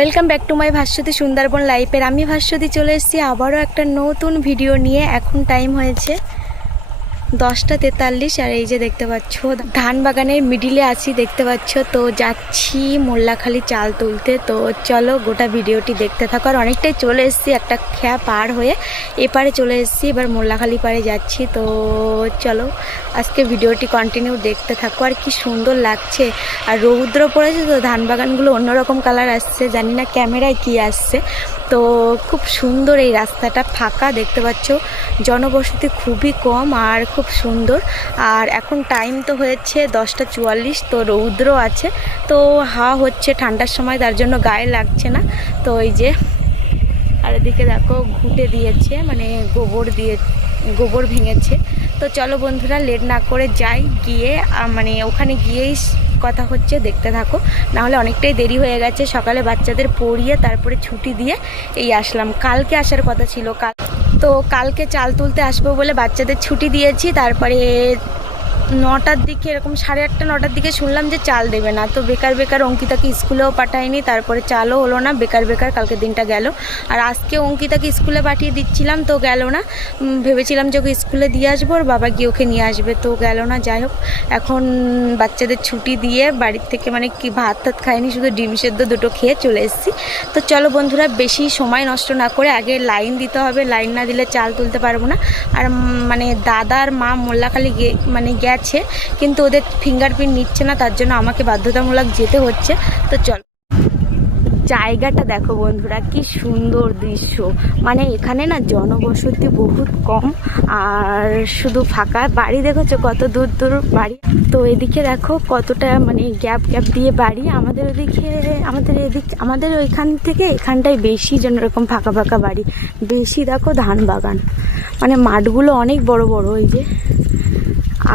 Welcome back to my Bhaswati Sundarban লাইফের। আমি ভাস্বতী চলে এসেছি আবারও একটা নতুন ভিডিও নিয়ে। এখন টাইম হয়েছে 10:43 আর এই যে দেখতে পাচ্ছ ধান বাগানের মিডিলে আছি, দেখতে পাচ্ছ। তো যাচ্ছি মোল্লাখালি চাল তুলতে। তো চলো গোটা ভিডিওটি দেখতে থাকো। আর অনেকটাই চলে এসেছি, একটা খেয়া পার হয়ে এপারে চলে এসেছি, এবার মোল্লাখালি পাড়ে যাচ্ছি। তো চলো আজকে ভিডিওটি কন্টিনিউ দেখতে থাকো। আর কি সুন্দর লাগছে, আর রৌদ্র পড়েছে তো ধান বাগানগুলো অন্যরকম কালার আসছে, জানি না ক্যামেরায় কি আসছে। তো খুব সুন্দর এই রাস্তাটা, ফাঁকা দেখতে পাচ্ছ, জনবসতি খুবই কম আর খুব সুন্দর। আর এখন টাইম তো হয়েছে 10:44, তো রৌদ্র আছে, তো হাওয়া হচ্ছে ঠান্ডার সময়, তার জন্য গায়ে লাগছে না। তো এই যে আর এদিকে দেখো ঘুঁটে দিয়েছে, মানে গোবর ভেঙেছে। তো চলো বন্ধুরা লেট না করে যাই, গিয়ে মানে ওখানে গিয়েই কথা হচ্ছে, দেখতে থাকো। নাহলে অনেকটাই দেরি হয়ে গেছে, সকালে বাচ্চাদের পড়িয়ে তারপরে ছুটি দিয়ে এই আসলাম। কালকে আসার কথা ছিল, তো কালকে চাল তুলতে আসবো বলে বাচ্চাদের ছুটি দিয়েছি। তারপরে 9টার দিকে, এরকম 8:30 9টার দিকে শুনলাম যে চাল দেবে না। তো বেকার অঙ্কিতাকে স্কুলেও পাঠায়নি, তারপরে চালও হলো না, বেকার কালকে দিনটা গেল। আর আজকে অঙ্কিতাকে স্কুলে পাঠিয়ে দিচ্ছিলাম, তো গেল না। ভেবেছিলাম যে ওকে স্কুলে দিয়ে আসবো, আর বাবা গিয়ে ওকে নিয়ে আসবে, তো গেল না। যাই হোক, এখন বাচ্চাদের ছুটি দিয়ে বাড়ির থেকে মানে কি ভাত খাইনি, শুধু ডিম সেদ্ধ দুটো খেয়ে চলে এসেছি। তো চলো বন্ধুরা বেশি সময় নষ্ট না করে আগে লাইন দিতে হবে, লাইন না দিলে চাল তুলতে পারবো না। আর মানে দাদার মা মোল্লাখালি মানে গেছে, কিন্তু ওদের ফিঙ্গারপ্রিন্ট নিচ্ছে না, তার জন্য আমাকে বাধ্যতামূলক যেতে হচ্ছে। তো চলো, জায়গাটা দেখো বন্ধুরা, কি সুন্দর দৃশ্য। মানে এখানে না জনবসতি বহুত কম, আর শুধু ফাঁকা বাড়ি, দেখেছো কত দূর বাড়ি। তো এদিকে দেখো কতটা মানে গ্যাপ দিয়ে বাড়ি। আমাদের ওদিকে আমাদের ওইখান থেকে এখানটাই বেশি যেন এরকম ফাঁকা বাড়ি বেশি। দেখো ধান বাগান, মানে মাঠগুলো অনেক বড় ওই যে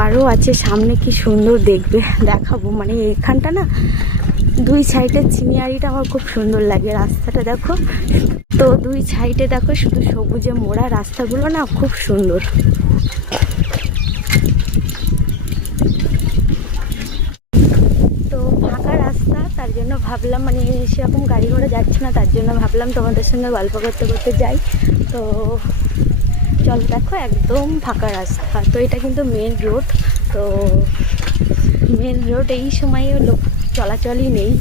আরও আছে সামনে, কি সুন্দর দেখবে, দেখাবো। মানে এখানটা না দুই সাইডের সিনারিটা আমার খুব সুন্দর লাগে। রাস্তাটা দেখো, তো দুই সাইডে দেখো শুধু সবুজে মোড়া, রাস্তাগুলো না খুব সুন্দর। তো ফাঁকা রাস্তা, তার জন্য ভাবলাম, মানে সেরকম গাড়ি ঘোড়া যাচ্ছে না, তার জন্য ভাবলাম তোমাদের সঙ্গে গল্প করতে যাই। তো চল দেখো একদম ফাঁকা রাস্তা। তো এটা কিন্তু মেন রোড, তো মেন রোড এই সময়ে লোক চলাচলই নেই।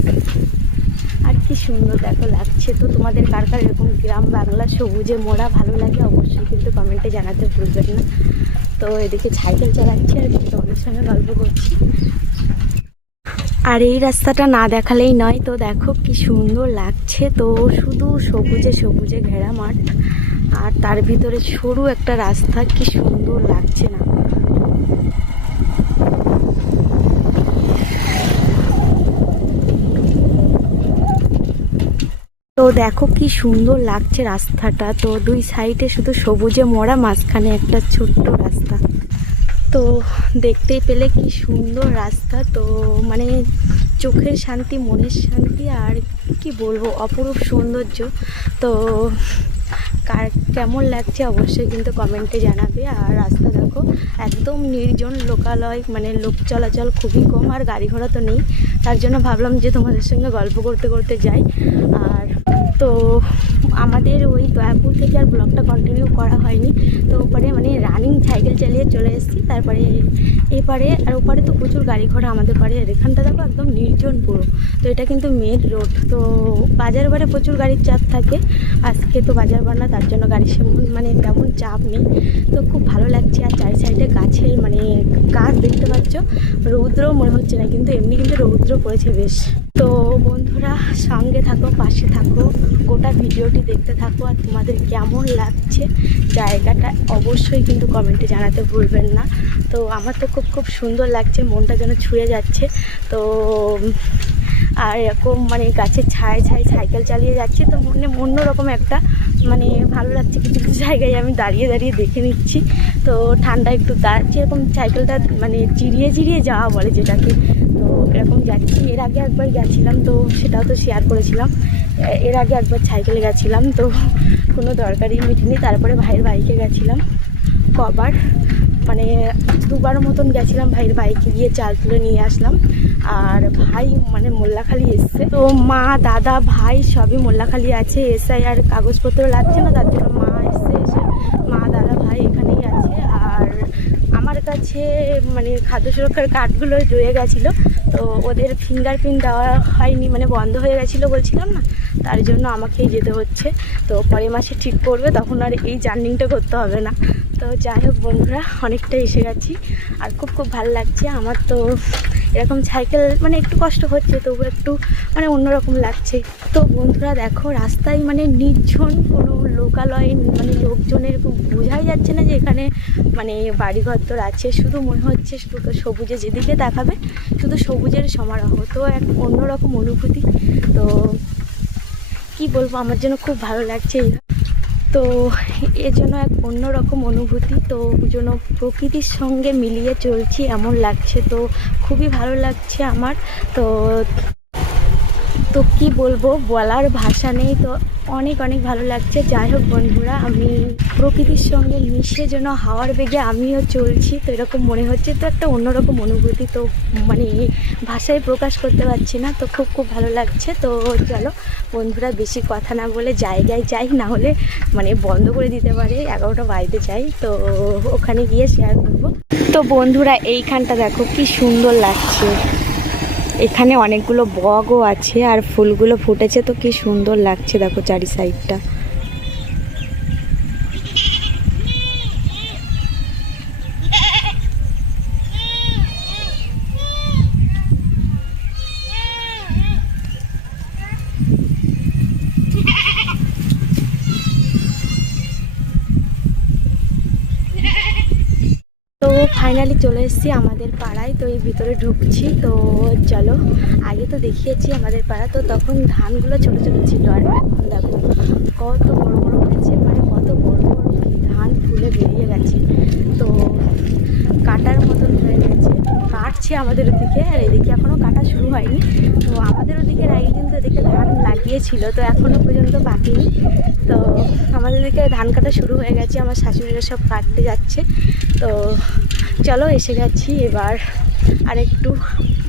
আর কি সুন্দর দেখো লাগছে। তো তোমাদের কার এরকম গ্রাম বাংলা সবুজে মোড়া ভালো লাগে অবশ্যই কিন্তু কমেন্টে জানাতে ভুলবেন না। তো এদিকে সাইকেল চালাচ্ছি আর তোমাদের সঙ্গে গল্প করছি। আর এই রাস্তাটা না দেখালেই নয়। তো দেখো কি সুন্দর লাগছে, তো শুধু সবুজে ঘেরা মাঠ, আর তার ভিতরে সরু একটা রাস্তা, কি সুন্দর লাগছে না। তো দেখো কি সুন্দর লাগছে রাস্তাটা, তো দুই সাইডে শুধু সবুজে মোড়া, মাঝখানে একটা ছোট্ট রাস্তা। তো দেখতেই পেলে কি সুন্দর রাস্তা। তো মানে চোখের শান্তি, মনের শান্তি, আর কি বলবো, অপরূপ সৌন্দর্য। তো কার কেমন লাগছে অবশ্যই কিন্তু কমেন্টে জানাবে। আর রাস্তা দেখো একদম নির্জন, লোকালয়, মানে লোক চলাচল খুবই কম, আর গাড়ি ঘোড়া তো নেই। তার জন্য ভাবলাম যে তোমাদের সঙ্গে গল্প করতে যাই। আর তো আমাদের ওই দয়াপুর থেকে আর ব্লগটা কন্টিনিউ করা হয়নি। তো ওপারে মানে রানিং সাইকেল চালিয়ে চলে এসেছি। তারপরে এপারে আর ওপারে তো প্রচুর গাড়ি ঘোড়া, আমাদের পাড়ে আর এখানটা দেখো একদম নির্জন পুরো। তো এটা কিন্তু মেন রোড, তো বাজার বারে প্রচুর গাড়ির চাপ থাকে। আজকে তো বাজার বার না, তার জন্য গাড়ির মানে তেমন চাপ নেই। তো খুব ভালো লাগছে। আর চারি সাইডে গাছের মানে গাছ দেখতে পাচ্ছ, রৌদ্রও মনে হচ্ছে না, কিন্তু এমনি কিন্তু রৌদ্র পড়েছে বেশ। তো বন্ধুরা সঙ্গে থাকো, পাশে থাকো, গোটা ভিডিওটি দেখতে থাকো। আর তোমাদের কেমন লাগছে জায়গাটা অবশ্যই কিন্তু কমেন্টে জানাতে ভুলবেন না। তো আমার তো খুব সুন্দর লাগছে, মনটা যেন ছুঁয়ে যাচ্ছে। তো আর এরকম মানে গাছের ছায় সাইকেল চালিয়ে যাচ্ছি, তো মনে অন্যরকম একটা মানে ভালো লাগছে। কিছু জায়গায় আমি দাঁড়িয়ে দেখে নিচ্ছি। তো ঠান্ডা একটু দাঁড়াচ্ছি, এরকম সাইকেলটা মানে চিরিয়ে যাওয়া বলে যেটাকে। তো এরকম যাচ্ছি। এর আগে একবার গেছিলাম, তো সেটাও তো শেয়ার করেছিলাম। এর আগে একবার সাইকেলে গেছিলাম, তো কোনো দরকারই মিটেনি। তারপরে ভাইয়ের বাইকে গেছিলাম। কবার মানে 2বার মতন গেছিলাম ভাইয়ের বাইকে গিয়ে চাল তুলে নিয়ে আসলাম। আর ভাই মানে মোল্লাখালি এসছে, তো মা দাদা ভাই সবই মোল্লাখালি আছে। এসআই আর কাগজপত্র লাগছে না, তার জন্য মা এসে মা দাদা ভাই এখানেই আছে। আর আমার কাছে মানে খাদ্য সুরক্ষার কার্ডগুলো রয়ে গেছিলো, তো ওদের ফিঙ্গারপ্রিন্ট দেওয়া হয়নি, মানে বন্ধ হয়ে গেছিলো বলছিলাম না, তার জন্য আমাকেই যেতে হচ্ছে। তো পরের মাসে ঠিক করবে, তখন আর এই জার্নিংটা করতে হবে না। তো যাই হোক বন্ধুরা, অনেকটা এসে গেছি আর খুব খুব ভালো লাগছে আমার। তো এরকম সাইকেল মানে একটু কষ্ট হচ্ছে, তবু একটু মানে অন্যরকম লাগছে। তো বন্ধুরা দেখো, রাস্তায় মানে নির্জন, কোনো লোকালয় মানে লোকজনের বোঝাই যাচ্ছে না যে এখানে মানে বাড়িঘর তোর আছে। শুধু মনে হচ্ছে শুধু সবুজে, যেদিকে দেখাবে শুধু সবুজের সমারোহ। তো এক অন্যরকম অনুভূতি। তো কি বলবো, আমার জন্য খুব ভালো লাগছে। তো এর জন্য এক অন্যরকম অনুভূতি। তো জন্য প্রকৃতির সঙ্গে মিলিয়ে চলছি এমন লাগছে, তো খুবই ভালো লাগছে আমার। তো তো কি বলবো, বলার ভাষা নেই। তো অনেক অনেক ভালো লাগছে। যাই হোক বন্ধুরা, আমি প্রকৃতির সঙ্গে মিশে যেন হাওয়ার বেগে আমিও চলছি, তো এরকম মনে হচ্ছে। তো একটা অন্যরকম অনুভূতি, তো মানে ভাষায় প্রকাশ করতে পারছি না। তো খুব খুব ভালো লাগছে। তো চলো বন্ধুরা, বেশি কথা না বলে জায়গায় যাই, না হলে মানে বন্ধ করে দিতে পারে, 11টা বাজতে চাই। তো ওখানে গিয়ে শেয়ার করবো। তো বন্ধুরা, এইখানটা দেখো কি সুন্দর লাগছে। এখানে অনেকগুলো বগও আছে আর ফুলগুলো ফুটেছে, তো কি সুন্দর লাগছে দেখো চারি সাইডটা। তো ফাইনালি চলে এসেছি আমাদের পাড়ায়। তো এই ভিতরে ঢুকছি। তো চলো, আগে তো দেখিয়েছি আমাদের পাড়া, তো তখন ধানগুলো ছোটো ছোটো ছিল, আর এখন দেখো কত বড় বড় হয়েছে, মানে কত বড় বড় ধান ফুলে বেরিয়ে গেছে। তো কাটার মতন হয়ে গেছে, কাটছে আমাদের ওদিকে, আর এদিকে এখনও কাটা শুরু হয়নি। তো আমাদের ওদিকে একদিন তো এদিকে ধান লাগিয়েছিল, তো এখনও পর্যন্ত পাকেনি। তো আমাদের দিকে ধান কাটা শুরু হয়ে গেছে, আমার শাশুড়িরা সব কাটতে যাচ্ছে। তো চলো এসে গেছি, এবার আর একটু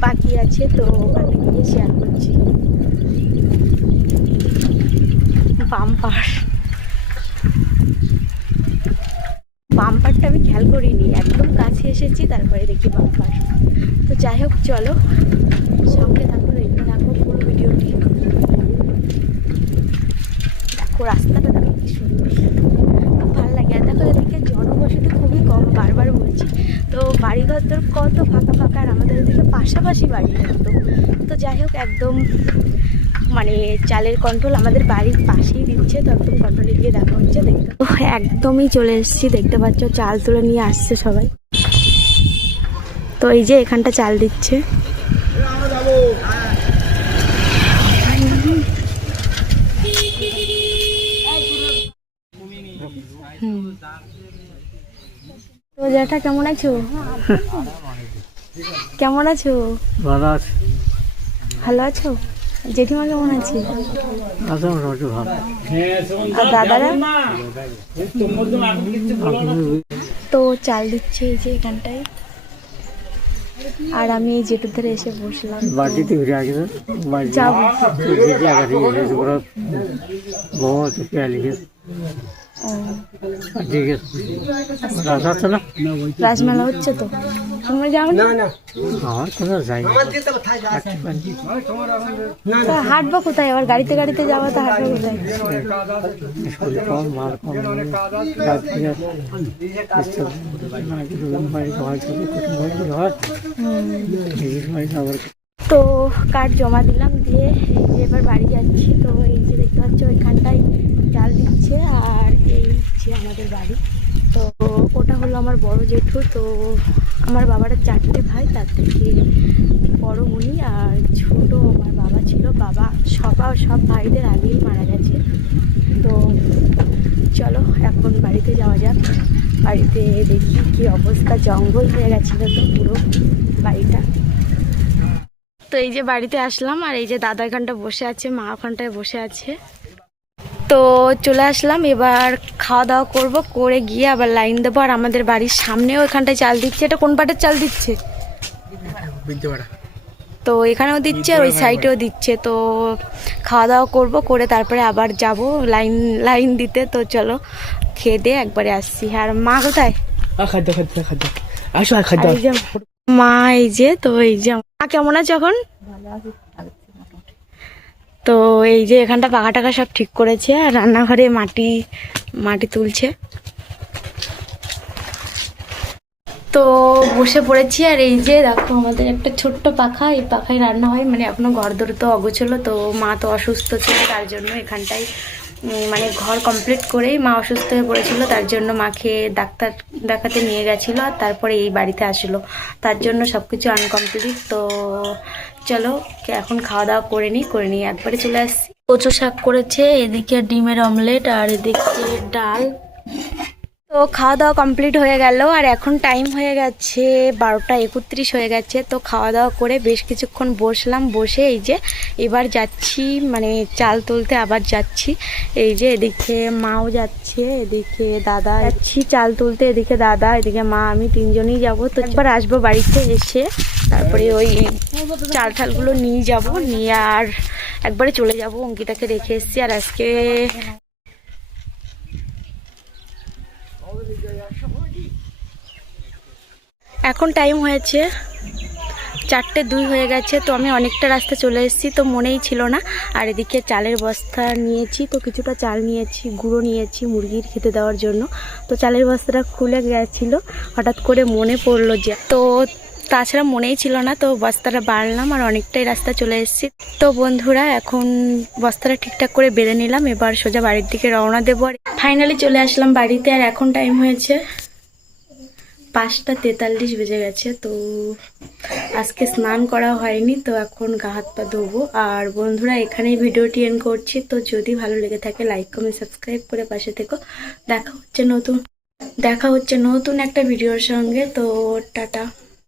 বাকি আছে, তো ওখানে গিয়ে শেয়ার করছি। বাম্পারটা আমি খেয়াল করিনি, একদম কাছে এসেছি, তারপরে দেখি বাম্পার। তো যাই হোক চলো, সঙ্গে থাকো, দেখতে থাকো পুরো ভিডিওটি। দেখো রাস্তাটা দেখো কি সুন্দর, খুব ভালো লাগে। আর দেখো এদিকে জনবসতি খুবই কম, বারবার বলছি। তো বাড়িঘর তোর কত ফাঁকা ফাঁকা, আর আমাদের এদিকে পাশাপাশি বাড়ি একদম। তো যাই হোক, একদম মানে চালের কন্ট্রোল আমাদের বাড়ির পাশেই দিচ্ছে, তো একদম কন্ট্রোলে গিয়ে দেখা হচ্ছে। দেখতে তো একদমই চলে এসেছি, দেখতে পাচ্ছ চাল তুলে নিয়ে আসছে সবাই। তো এই যে এখানটা চাল দিচ্ছে। তো জ্যাঠা কেমন আছো? কেমন আছো? ভালো আছে। ভালো আছো? জেঠিমা কেমন আছে? আছে মোটামুটি ভালো। আর দাদারা? তো চাল দিচ্ছে এই যে এখানটায়, আর আমি এই জেঠুর ধারে এসে বসলাম। বাড়িতে ঘুরে আসবে, যাবো। বহুত লিখে ঠিক আছে। রাজা আছে না, রাজমেলা হচ্ছে, তো তোমরা যাও না? আমার কোনো যাই তা হাঁটবো কোথায়? আবার গাড়িতে গাড়িতে যাওয়া, তো হাঁটবো কোথায়? শরীর কম, মাল কম, তো কার্ড জমা দিলাম, দিয়ে এই যে এবার বাড়ি যাচ্ছি। তো এই যে দেখতে পাচ্ছ ওইখানটায় চাল দিচ্ছে, আর এই যে আমাদের বাড়ি। তো ওটা হলো আমার বড় জেঠু। তো আমার বাবারা 4টে ভাই, তার থেকে বড় উনি, আর ছোট আমার বাবা ছিল। বাবা সব ভাইদের আগেই মারা গেছে। তো চলো এখন বাড়িতে যাওয়া যাক। বাড়িতে দেখি কি অবস্থা, জঙ্গল হয়ে গেছিলো তো পুরো বাড়িটা। তো এই যে বাড়িতে আসলাম, আর এই যে দাদা এখানটা বসে আছে, মা ওখানটায় বসে আছে। তো চলে আসলাম, এবার খাওয়া দাওয়া করব, করে গিয়ে আবার লাইন দেবো। আর আমাদের বাড়ির সামনেও এখানটায় চাল দিচ্ছে। এটা কোন পাটের চাল দিচ্ছে? তো এখানেও দিচ্ছে আর ওই সাইডেও দিচ্ছে। তো খাওয়া দাওয়া করবো, করে তারপরে আবার যাব লাইন লাইন দিতে। তো চলো খেয়ে দিয়ে একবারে আসছি। আর মা কোথায়? এই যে মা, এই যে তো এই যে মা কেমন আছে এখন? তো এই যে এখানটা পাখা টাকা সব ঠিক করেছে আর রান্নাঘরে মাটি মাটি তুলছে। তো বসে পড়েছি। আর এই যে দেখো আমাদের একটা ছোট্ট পাখা, এই পাখায় রান্না হয়। মানে এখনো ঘর দর তো অগোছলো, তো মা তো অসুস্থ ছিল, তার জন্য এখানটায় মানে ঘর কমপ্লিট করেই মা অসুস্থ হয়ে পড়েছিল, তার জন্য মাকে ডাক্তার দেখাতে নিয়ে গেছিলো। আর তারপরে এই বাড়িতে আসলো, তার জন্য সব কিছু আনকমপ্লিট। তো চলো এখন খাওয়া দাওয়া করে নিই একবারে চলে আসছি। কচু শাক করেছে, এদিকে ডিমের অমলেট, আর এদিকে ডাল। তো খাওয়া দাওয়া কমপ্লিট হয়ে গেল। আর এখন টাইম হয়ে গেছে 12:31 হয়ে গেছে। তো খাওয়া দাওয়া করে বেশ কিছুক্ষণ বসলাম, বসে এই যে এবার যাচ্ছি মানে চাল তুলতে আবার যাচ্ছি। এই যে এদিকে মাও যাচ্ছে, এদিকে দাদা যাচ্ছি চাল তুলতে, এদিকে দাদা, এদিকে মা, আমি তিনজনেই যাব। তো একবার আসবো বাড়িতে, এসে তারপরে ওই চাল ঠালগুলো নিয়ে যাব, নিয়ে আর একবারে চলে যাব। অঙ্কিতাকে রেখে এসেছি। আর আজকে এখন টাইম হয়েছে 4:02 হয়ে গেছে। তো আমি অনেকটা রাস্তা চলে এসেছি, তো মনেই ছিল না। আর এদিকে চালের বস্তা নিয়েছি, তো কিছুটা চাল নিয়েছি, গুঁড়ো নিয়েছি মুরগির খেতে দেওয়ার জন্য। তো চালের বস্তাটা খুলে গেছিলো, হঠাৎ করে মনে পড়লো যে, তো তাছাড়া মনেই ছিল না। তো বস্তাটা বাড়লাম আর অনেকটাই রাস্তা চলে এসেছি। তো বন্ধুরা এখন বস্তাটা ঠিকঠাক করে বেঁধে নিলাম, এবার সোজা বাড়ির দিকে রওনা দেবো। আর ফাইনালি চলে আসলাম বাড়িতে। আর এখন টাইম হয়েছে 5:43 বেজে গেছে। তো আজকে স্নান করা হয়নি, তো এখন গা হাত পা ধোবো। আর বন্ধুরা এখানেই ভিডিওটি এন্ড করছি। তো যদি ভালো লেগে থাকে লাইক কমেন্ট সাবস্ক্রাইব করে পাশে থেকো। দেখা হচ্ছে নতুন একটা ভিডিওর সঙ্গে। তো টাটা।